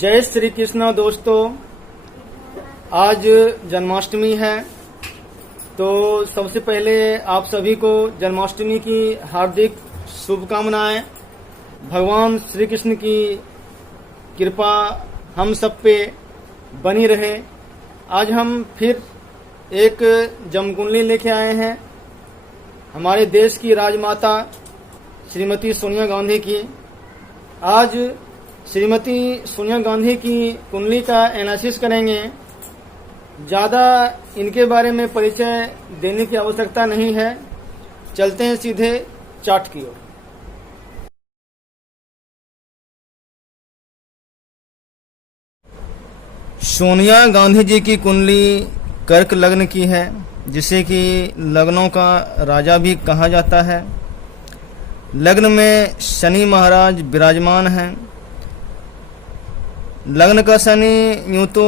जय श्री कृष्ण दोस्तों। आज जन्माष्टमी है, तो सबसे पहले आप सभी को जन्माष्टमी की हार्दिक शुभकामनाएं। भगवान श्री कृष्ण की कृपा हम सब पे बनी रहे। आज हम फिर एक जमकुंडली लेके आए हैं हमारे देश की राजमाता श्रीमती सोनिया गांधी की। आज श्रीमती सोनिया गांधी की कुंडली का एनालिसिस करेंगे। ज़्यादा इनके बारे में परिचय देने की आवश्यकता नहीं है, चलते हैं सीधे चार्ट की ओर। सोनिया गांधी जी की कुंडली कर्क लग्न की है, जिसे कि लग्नों का राजा भी कहा जाता है। लग्न में शनि महाराज विराजमान हैं। लग्न का शनि यूँ तो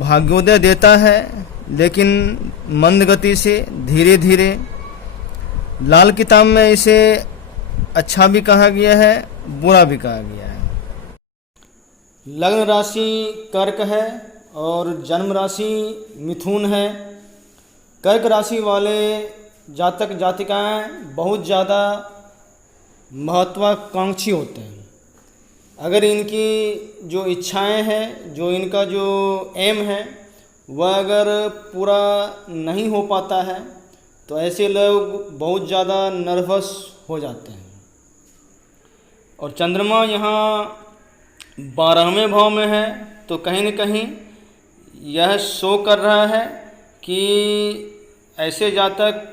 भाग्योदय देता है, लेकिन मंद गति से धीरे धीरे। लाल किताब में इसे अच्छा भी कहा गया है, बुरा भी कहा गया है। लग्न राशि कर्क है और जन्म राशि मिथुन है। कर्क राशि वाले जातक जातिकाएं बहुत ज़्यादा महत्वाकांक्षी होते हैं। अगर इनकी जो इच्छाएं हैं, जो इनका जो एम है, वह अगर पूरा नहीं हो पाता है तो ऐसे लोग बहुत ज़्यादा नर्वस हो जाते हैं। और चंद्रमा यहाँ 12वें भाव में है, तो कहीं न कहीं यह शो कर रहा है कि ऐसे जातक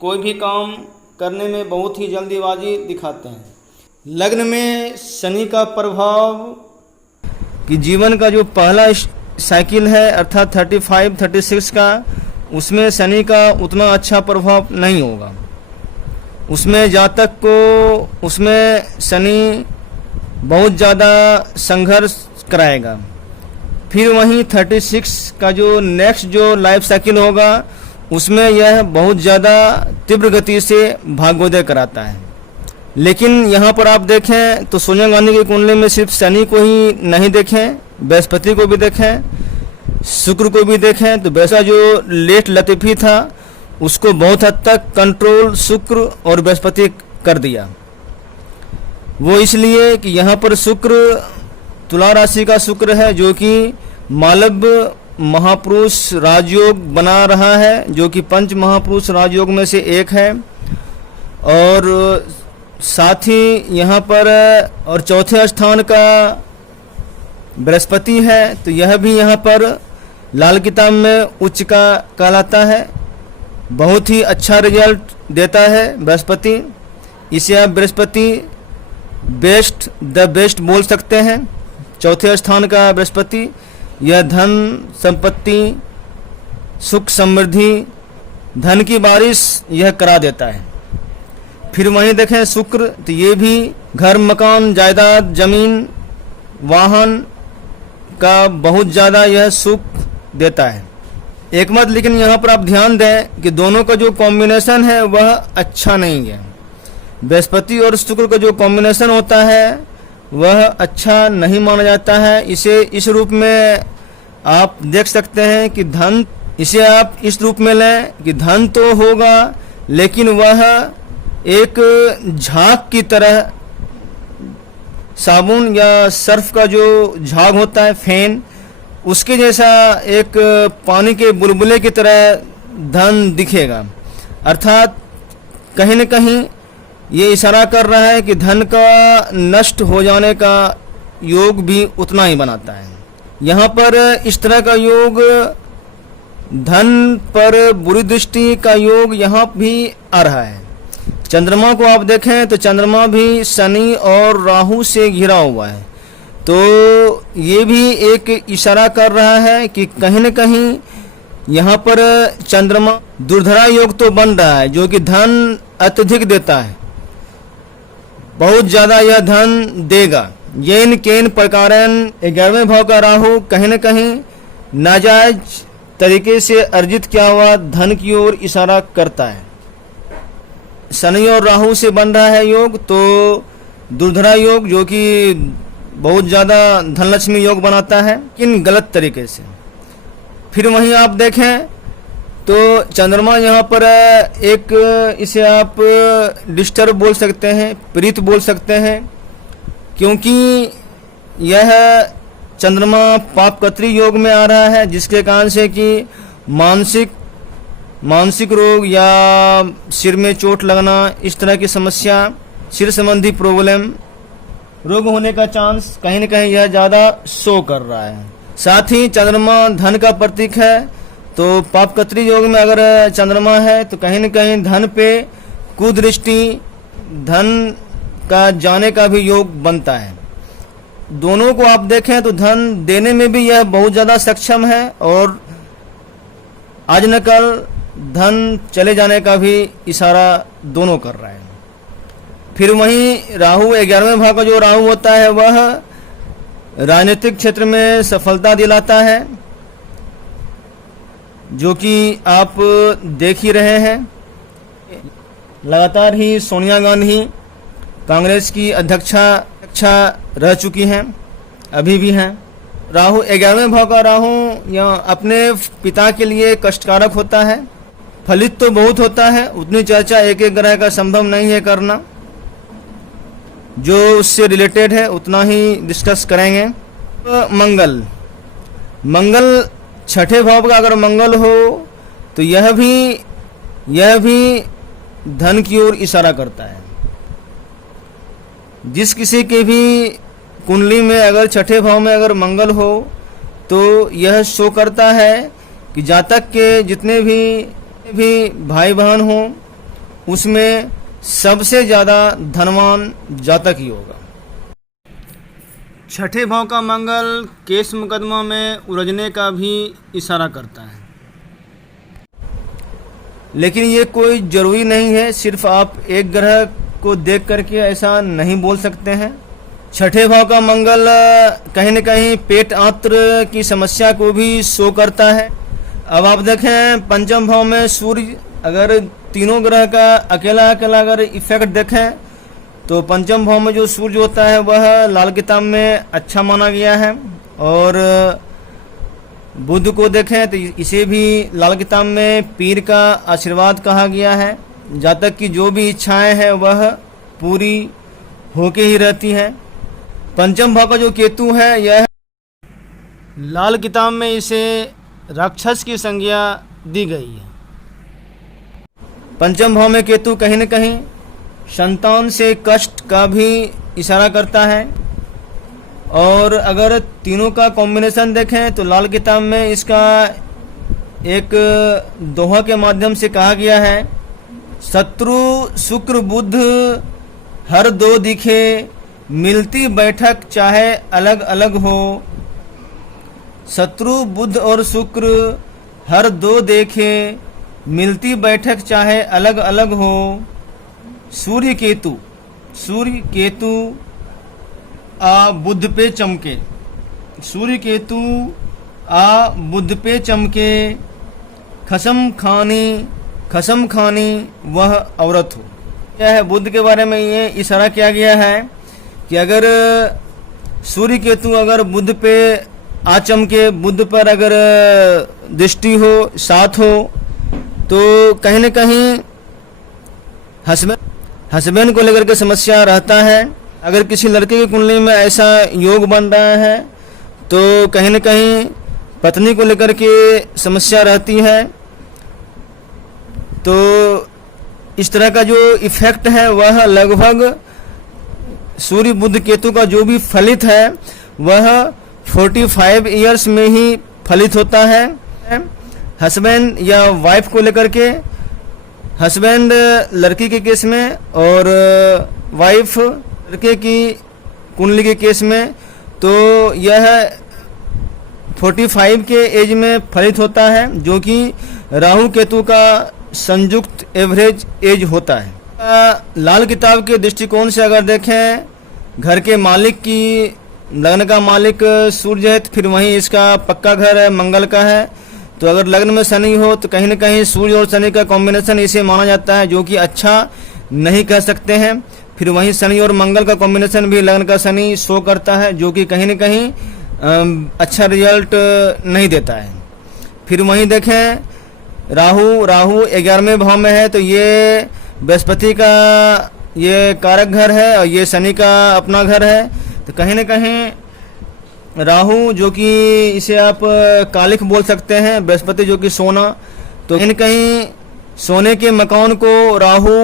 कोई भी काम करने में बहुत ही जल्दीबाजी दिखाते हैं। लग्न में शनि का प्रभाव कि जीवन का जो पहला साइकिल है अर्थात 35-36 का, उसमें शनि का उतना अच्छा प्रभाव नहीं होगा। उसमें जातक को उसमें शनि बहुत ज़्यादा संघर्ष कराएगा। फिर वहीं 36 का जो नेक्स्ट जो लाइफ साइकिल होगा, उसमें यह बहुत ज़्यादा तीव्र गति से भाग्योदय कराता है। लेकिन यहाँ पर आप देखें तो सोनिया गांधी की कुंडली में सिर्फ शनि को ही नहीं देखें, बृहस्पति को भी देखें, शुक्र को भी देखें, तो वैसा जो लेट लतीफ़ी था उसको बहुत हद तक कंट्रोल शुक्र और बृहस्पति कर दिया। वो इसलिए कि यहाँ पर शुक्र तुला राशि का शुक्र है, जो कि मालव्य महापुरुष राजयोग बना रहा है, जो कि पंच महापुरुष राजयोग में से एक है। और साथ ही यहाँ पर और चौथे स्थान का बृहस्पति है, तो यह भी यहाँ पर लाल किताब में उच्च का कहलाता है। बहुत ही अच्छा रिजल्ट देता है बृहस्पति। इसे आप बृहस्पति बेस्ट द बेस्ट बोल सकते हैं। चौथे स्थान का बृहस्पति यह धन संपत्ति सुख समृद्धि धन की बारिश यह करा देता है। फिर वहीं देखें शुक्र, तो ये भी घर मकान जायदाद जमीन वाहन का बहुत ज़्यादा यह सुख देता है। एक मत लेकिन यहाँ पर आप ध्यान दें कि दोनों का जो कॉम्बिनेशन है वह अच्छा नहीं है। बृहस्पति और शुक्र का जो कॉम्बिनेशन होता है वह अच्छा नहीं माना जाता है। इसे इस रूप में आप देख सकते हैं कि धन, इसे आप इस रूप में लें कि धन तो होगा, लेकिन वह एक झाग की तरह, साबुन या सर्फ का जो झाग होता है फेन, उसके जैसा एक पानी के बुलबुले की तरह धन दिखेगा। अर्थात कहीं न कहीं ये इशारा कर रहा है कि धन का नष्ट हो जाने का योग भी उतना ही बनाता है। यहाँ पर इस तरह का योग, धन पर बुरी दृष्टि का योग यहाँ भी आ रहा है। चंद्रमा को आप देखें तो चंद्रमा भी शनि और राहु से घिरा हुआ है, तो ये भी एक इशारा कर रहा है कि कहीं न कहीं यहाँ पर चंद्रमा दुर्धरा योग तो बन रहा है, जो कि धन अत्यधिक देता है, बहुत ज़्यादा यह धन देगा। येन केन प्रकारन 11वें भाव का राहु कहीं न कहीं नाजायज तरीके से अर्जित किया हुआ धन की ओर इशारा करता है। शनि और राहु से बन रहा है योग, तो दुर्धरा योग, जो कि बहुत ज़्यादा धनलक्ष्मी योग बनाता है, लेकिन गलत तरीके से। फिर वहीं आप देखें तो चंद्रमा यहाँ पर एक, इसे आप डिस्टर्ब बोल सकते हैं, प्रीत बोल सकते हैं, क्योंकि यह चंद्रमा पापकत्री योग में आ रहा है, जिसके कारण से कि मानसिक रोग या सिर में चोट लगना, इस तरह की समस्या, सिर संबंधी प्रॉब्लम, रोग होने का चांस कहीं न कहीं यह ज़्यादा शो कर रहा है। साथ ही चंद्रमा धन का प्रतीक है, तो पापकत्री योग में अगर चंद्रमा है तो कहीं न कहीं धन पे कुदृष्टि, धन का जाने का भी योग बनता है। दोनों को आप देखें तो धन देने में भी यह बहुत ज़्यादा सक्षम है, और आज न कल धन चले जाने का भी इशारा दोनों कर रहा है। फिर वहीं राहु, 11वें भाव का जो राहु होता है वह राजनीतिक क्षेत्र में सफलता दिलाता है, जो कि आप देख ही रहे हैं। लगातार ही सोनिया गांधी कांग्रेस की अध्यक्षा रह चुकी हैं, अभी भी हैं। राहु, 11वें भाव का राहु यहाँ अपने पिता के लिए कष्टकारक होता है। फलित तो बहुत होता है, उतनी चर्चा एक एक ग्रह का संभव नहीं है करना, जो उससे रिलेटेड है उतना ही डिस्कस करेंगे। तो मंगल छठे भाव का अगर मंगल हो तो यह भी धन की ओर इशारा करता है। जिस किसी के भी कुंडली में अगर छठे भाव में अगर मंगल हो तो यह शो करता है कि जातक के जितने भी भाई बहन हों उसमें सबसे ज़्यादा धनवान जातक ही होगा। छठे भाव का मंगल केस मुकदमा में उलझने का भी इशारा करता है, लेकिन ये कोई ज़रूरी नहीं है, सिर्फ आप एक ग्रह को देख करके ऐसा नहीं बोल सकते हैं। छठे भाव का मंगल कहीं न कहीं पेट आंत्र की समस्या को भी शो करता है। अब आप देखें पंचम भाव में सूर्य, अगर तीनों ग्रह का अकेला अगर इफेक्ट देखें तो पंचम भाव में जो सूर्य होता है वह लाल किताब में अच्छा माना गया है, और बुध को देखें तो इसे भी लाल किताब में पीर का आशीर्वाद कहा गया है। जातक की जो भी इच्छाएं हैं वह पूरी होके ही रहती हैं। पंचम भाव का जो केतु है यह लाल किताब में इसे राक्षस की संज्ञा दी गई है। पंचम भाव में केतु कहीं न कहीं संतान से कष्ट का भी इशारा करता है, और अगर तीनों का कॉम्बिनेशन देखें तो लाल किताब में इसका एक दोहा के माध्यम से कहा गया है, शत्रु शुक्र बुध हर दो दिखे, मिलती बैठक चाहे अलग अलग हो। शत्रु बुध और शुक्र हर दो देखे, मिलती बैठक चाहे अलग अलग हो। सूर्य केतु आ बुध पे चमके, सूर्य केतु आ बुध पे चमके, खसम खानी वह औरत हो। यह है बुध के बारे में ये इशारा किया गया है कि अगर सूर्य केतु अगर बुध पे आ चमके, बुध पर अगर दृष्टि हो, साथ हो, तो कहीं न कहीं हस्बैंड को लेकर के समस्या रहता है। अगर किसी लड़के की कुंडली में ऐसा योग बन रहा है तो कहीं न कहीं पत्नी को लेकर के समस्या रहती है। तो इस तरह का जो इफेक्ट है वह लगभग सूर्य बुध केतु का जो भी फलित है वह 45 इयर्स में ही फलित होता है। हस्बैंड या वाइफ को लेकर के, हस्बैंड लड़की के केस में और वाइफ लड़के की कुंडली के केस में, तो यह 45 के एज में फलित होता है, जो कि राहु केतु का संयुक्त एवरेज एज होता है। लाल किताब के दृष्टिकोण से अगर देखें, घर के मालिक की, लग्न का मालिक सूर्य है, फिर वहीं इसका पक्का घर है, मंगल का है। तो अगर लग्न में शनि हो तो कहीं न कहीं सूर्य और शनि का कॉम्बिनेशन इसे माना जाता है, जो कि अच्छा नहीं कह सकते हैं। फिर वहीं शनि और मंगल का कॉम्बिनेशन भी लग्न का शनि शो करता है, जो कि कहीं न कहीं अच्छा रिजल्ट नहीं देता है। फिर वहीं देखें राहु 11वें भाव में है, तो ये बृहस्पति का ये कारक घर है और ये शनि का अपना घर है। तो कहीं न कहीं राहु जो कि इसे आप कालिख बोल सकते हैं, बृहस्पति जो कि सोना, तो कहीं न कहीं सोने के मकान को राहु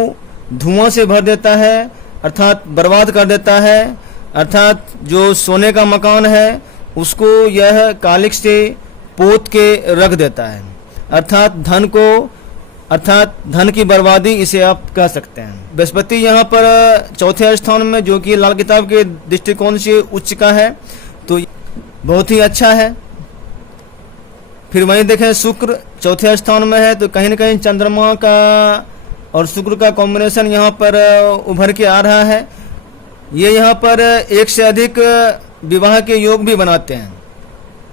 धुआं से भर देता है, अर्थात बर्बाद कर देता है। अर्थात जो सोने का मकान है उसको यह कालिख से पोत के रख देता है, अर्थात धन की बर्बादी इसे आप कह सकते हैं। बृहस्पति यहाँ पर चौथे स्थान में, जो कि लाल किताब के दृष्टिकोण से उच्च का है, तो बहुत ही अच्छा है। फिर वहीं देखें शुक्र चौथे स्थान में है, तो कहीं न कहीं चंद्रमा का और शुक्र का कॉम्बिनेशन यहाँ पर उभर के आ रहा है। ये यहाँ पर एक से अधिक विवाह के योग भी बनाते हैं।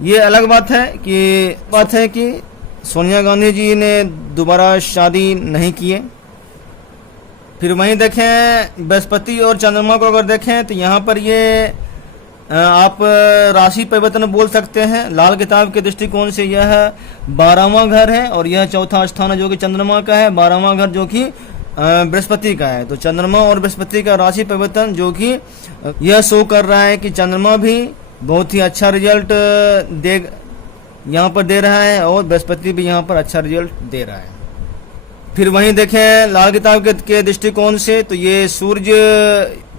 ये अलग बात है कि सोनिया गांधी जी ने दोबारा शादी नहीं किए। फिर वहीं देखें बृहस्पति और चंद्रमा को अगर देखें तो यहाँ पर ये आप राशि परिवर्तन बोल सकते हैं। लाल किताब के दृष्टिकोण से यह 12वां घर है और यह चौथा स्थान है जो कि चंद्रमा का है, 12वां घर जो कि बृहस्पति का है। तो चंद्रमा और बृहस्पति का राशि परिवर्तन जो कि यह शो कर रहा है कि चंद्रमा भी बहुत ही अच्छा रिजल्ट यहाँ पर दे रहा है और बृहस्पति भी यहाँ पर अच्छा रिजल्ट दे रहा है। फिर वहीं देखें लाल किताब के दृष्टिकोण से, तो ये सूर्य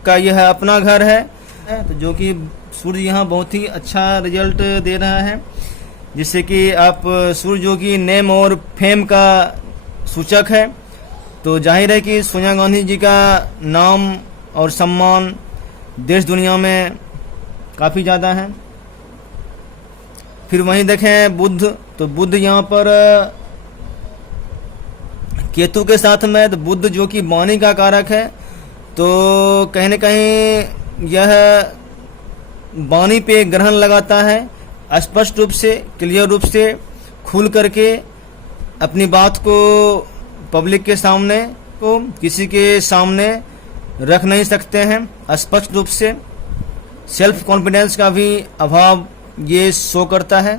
का यह अपना घर है, तो जो कि सूर्य यहाँ बहुत ही अच्छा रिजल्ट दे रहा है, जिससे कि आप सूर्य जो कि नेम और फेम का सूचक है। तो जाहिर है कि सोनिया गांधी जी का नाम और सम्मान देश दुनिया में काफ़ी ज़्यादा है। फिर वहीं देखें बुध, तो बुध यहाँ पर केतु के साथ में, तो बुध जो कि वाणी का कारक है, तो कहीं न कहीं यह वाणी पे ग्रहण लगाता है, स्पष्ट रूप से क्लियर रूप से खुल करके अपनी बात को पब्लिक के सामने को किसी के सामने रख नहीं सकते हैं। स्पष्ट रूप से सेल्फ कॉन्फिडेंस का भी अभाव ये शो करता है।